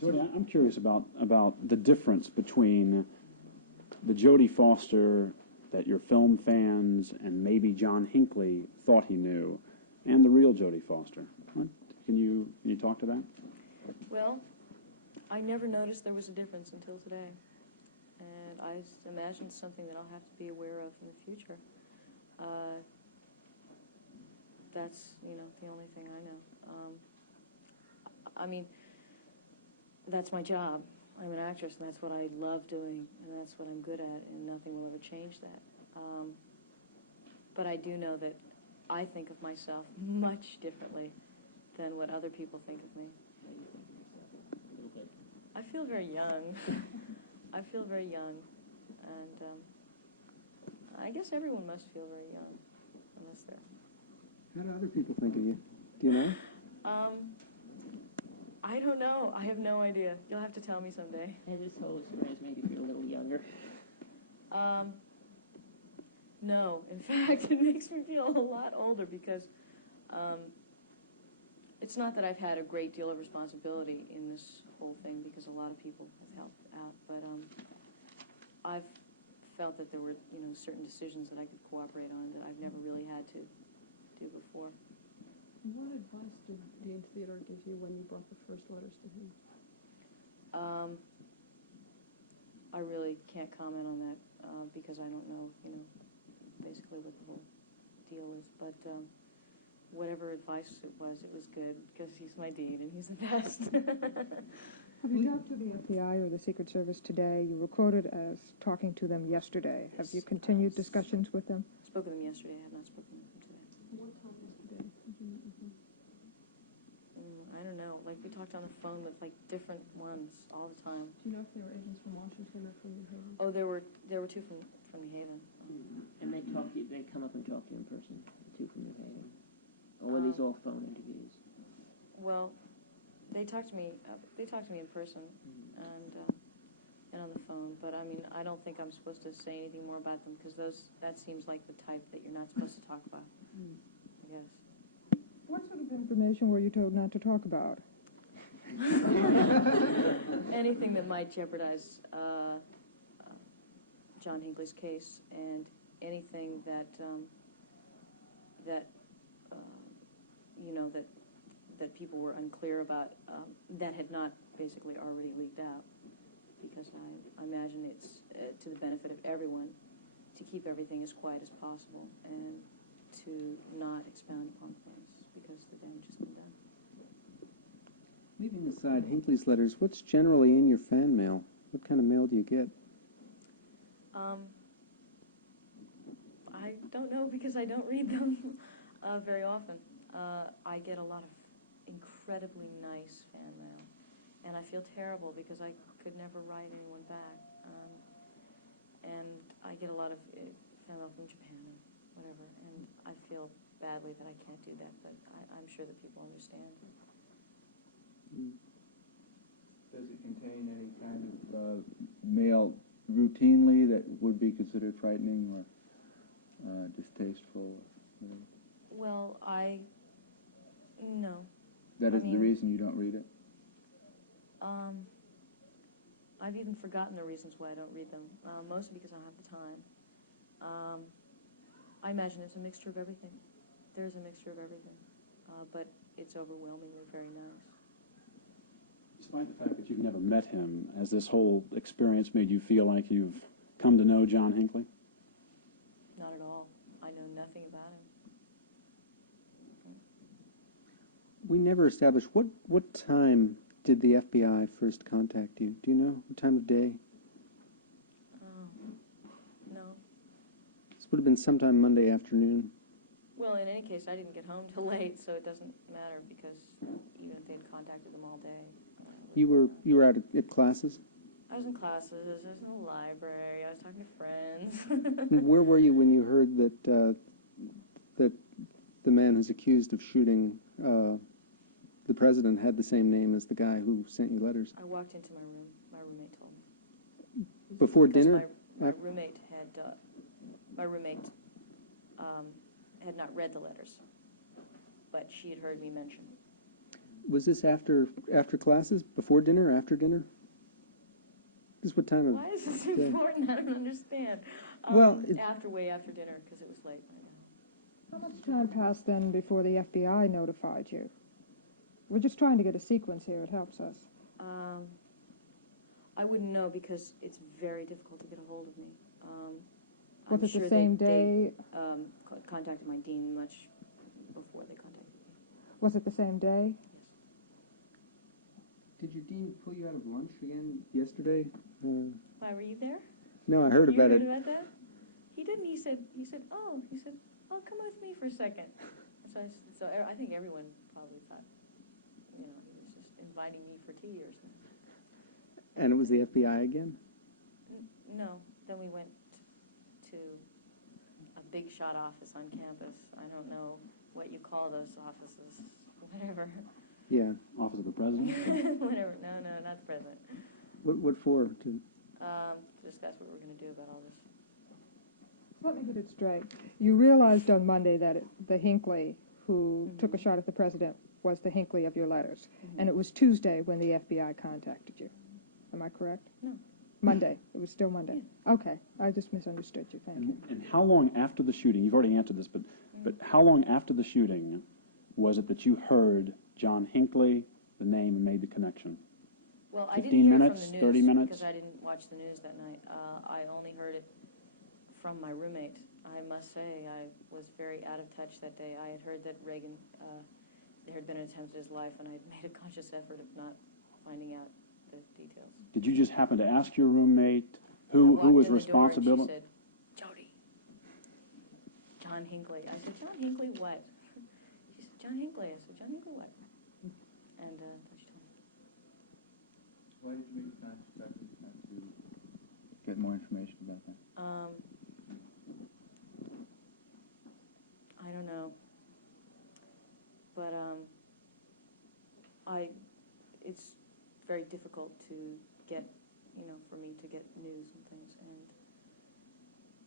Jodie, I'm curious about the difference between the Jodie Foster that your film fans and maybe John Hinckley thought he knew, and the real Jodie Foster. Can you talk to that? Well, I never noticed there was a difference until today, and I imagine it's something that I'll have to be aware of in the future. That's, the only thing I know. I mean, that's my job. I'm an actress, and that's what I love doing, and that's what I'm good at, and nothing will ever change that. But I do know that I think of myself much differently than what other people think of me. I feel very young. I feel very young, and I guess everyone must feel very young, unless they're... How do other people think of you? Do you know? I don't know. I have no idea. You'll have to tell me someday. Has this whole experience made you feel a little younger? No. In fact, it makes me feel a lot older because it's not that I've had a great deal of responsibility in this whole thing because a lot of people have helped out, but I've felt that there were, certain decisions that I could cooperate on that I've never really had to do before. What advice did Dean Theodore give you when you brought the first letters to him? I really can't comment on that because I don't know, basically what the whole deal is. But whatever advice it was good because he's my dean and he's the best. Have you talked to the FBI or the Secret Service today? You were quoted as talking to them yesterday. Yes. Have you continued discussions with them? I spoke with them yesterday. I have not spoken with them today. What time was today? Did you meet with him? I don't know. Like, we talked on the phone with, different ones all the time. Do you know if they were agents from Washington or from New Haven? Oh, there were two from New Haven. And they come up and talk to you in person, the two from New Haven? Or were these all phone interviews? Well, they talked to me in person and on the phone. But I mean, I don't think I'm supposed to say anything more about them because that seems like the type that you're not supposed to talk about. I guess. What sort of information were you told not to talk about? Anything that might jeopardize John Hinckley's case, and anything that that people were unclear about that had not basically already leaked out, because I imagine it's to the benefit of everyone to keep everything as quiet as possible and to not expound upon things because the damage has been done. Leaving aside Hinckley's letters, what's generally in your fan mail? What kind of mail do you get? I don't know because I don't read them very often. I get a lot of incredibly nice fan mail, and I feel terrible because I could never write anyone back. And I get a lot of fan mail from Japan and whatever, and I feel badly that I can't do that, but I'm sure that people understand. Does it contain any kind of mail routinely that would be considered frightening or distasteful? Well, no. That is the reason you don't read it? I've even forgotten the reasons why I don't read them, mostly because I don't have the time. I imagine it's a mixture of everything. There's a mixture of everything, but it's overwhelmingly very nice. Despite the fact that you've never met him, has this whole experience made you feel like you've come to know John Hinckley? Not at all. I know nothing about him. We never established what time did the FBI first contact you? Do you know what time of day? No. This would have been sometime Monday afternoon. Well, in any case, I didn't get home till late, so it doesn't matter because even if they'd contacted them all day. You were out at classes? I was in classes. I was in the library. I was talking to friends. Where were you when you heard that that the man who's accused of shooting the president had the same name as the guy who sent you letters? I walked into my room. My roommate told me. Before Because dinner? My roommate had not read the letters, but she had heard me mention. Was this after classes, before dinner, after dinner? This what time of? Why is this day? important? I don't understand. Well, way after dinner, because it was late. I know. How much time passed then before the FBI notified you? We're just trying to get a sequence here. It helps us. I wouldn't know because it's very difficult to get a hold of me. Was I'm it sure the same they day? contacted my dean much before they contacted me. Was it the same day? Did your dean pull you out of lunch again yesterday? Why, were you there? No, I heard You about heard it. about that? He didn't. He said, oh, come with me for a second. So I think everyone probably thought, he was just inviting me for tea or something. And it was the FBI again? No, then we went to a big shot office on campus. I don't know what you call those offices, whatever. Yeah. Office of the President? Whatever. No, not the president. What for? To discuss what we're going to do about all this. Let me get it straight. You realized on Monday that the Hinckley who took a shot at the president was the Hinckley of your letters, and it was Tuesday when the FBI contacted you. Am I correct? No. Monday. It was still Monday. Okay. I just misunderstood you. Thank you. And how long after the shooting, you've already answered this, but how long after the shooting was it that you heard John Hinckley, the name, and made the connection? Well, I 15 didn't hear minutes, it from the news 30 minutes? because I didn't watch the news that night. I only heard it from my roommate. I must say I was very out of touch that day. I had heard that Reagan, there had been an attempt at his life, and I had made a conscious effort of not finding out the details. Did you just happen to ask your roommate who was responsible? She said, Jodie, John Hinckley. I said, John Hinckley what? She said, John Hinckley. I said, John Hinckley what? And she told me. Why did you make a conscious effort not to get more information about that? I don't know. But it's very difficult to get, for me to get news and things.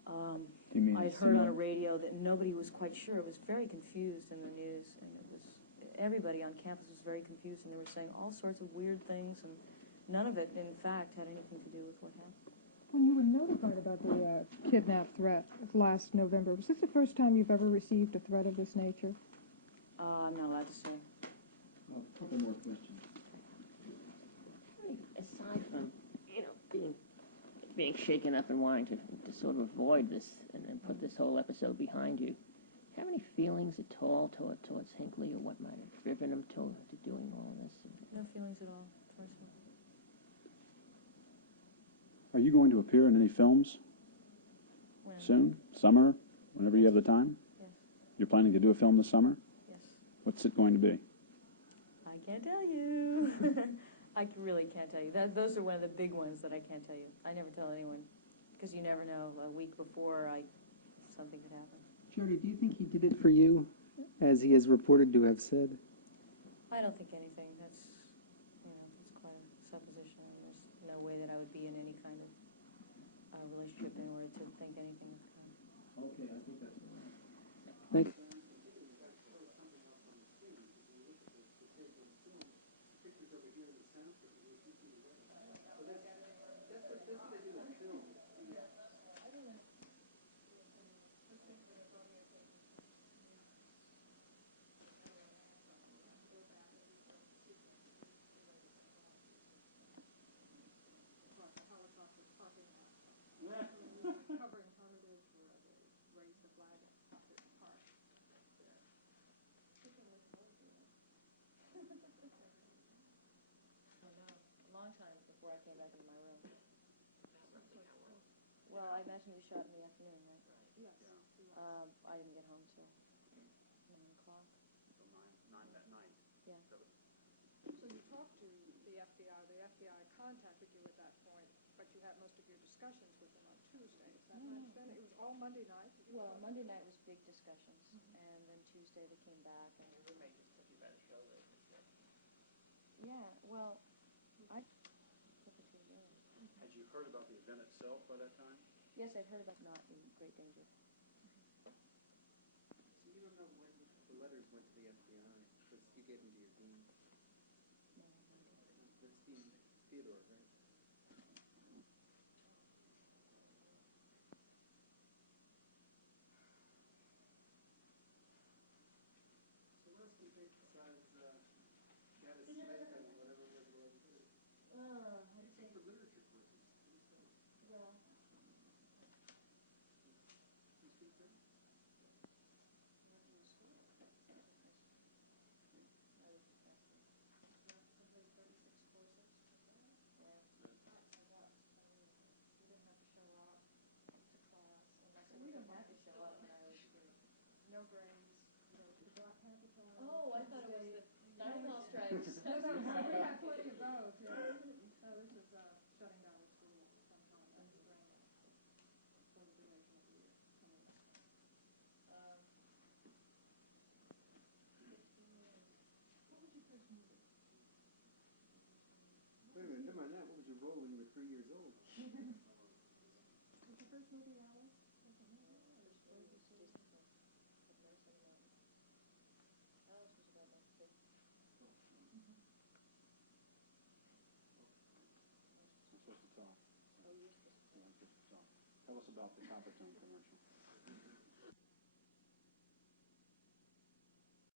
And Do you mean I'd heard on a radio that nobody was quite sure. It was very confused in the news, and everybody on campus was very confused, and they were saying all sorts of weird things, and none of it, in fact, had anything to do with what happened. When you were notified about the kidnap threat last November, was this the first time you've ever received a threat of this nature? I'm not allowed to say. A couple more questions. Aside from, being shaken up and wanting to sort of avoid this and put this whole episode behind you, have any feelings at all towards Hinckley or what might have driven him to doing all this? No feelings at all towards him. Are you going to appear in any films When? soon? Summer? Whenever you have the time? Yes. You're planning to do a film this summer? Yes. What's it going to be? I can't tell you. I really can't tell you. Those are one of the big ones that I can't tell you. I never tell anyone because you never know. A week before, something could happen. Jodie, do you think he did it for you, as he is reported to have said? I don't think anything. That's quite a supposition. I mean, there's no way that I would be in any kind of relationship in order to think anything of the kind. Okay, I think that's all right. Thank you. Long time before I came back into my room. Well, I imagine he was shot in the afternoon, right? Yes. I didn't get home till 9 o'clock. Till 9 that night. Yeah. So you talked to the FBI. The FBI contacted you at that point, but you had most of your discussions with them on Tuesday. Is that my understanding? It was all Monday night? Well, Monday night was big discussions, and then Tuesday they came back. And your roommate just took you by the shoulder. Yeah, well, I took it to the room. Had you heard about the event itself by that time? Yes, I'd heard about not in great danger. So you don't know when the letters went to the FBI, because you gave them to your dean? No grades, the Black Panther trial. Oh, I thought it was the dynamite strikes. No, we had plenty of both, yeah. No, this is, shutting down the school sometime in the spring for the duration of the year. Um, What was your first movie? Wait a minute, never mind that. What was your role when you were 3 years old? Was your first movie Alice? I'm supposed to talk. Yeah, I'm supposed to talk. Tell us about the Coppertone commercial.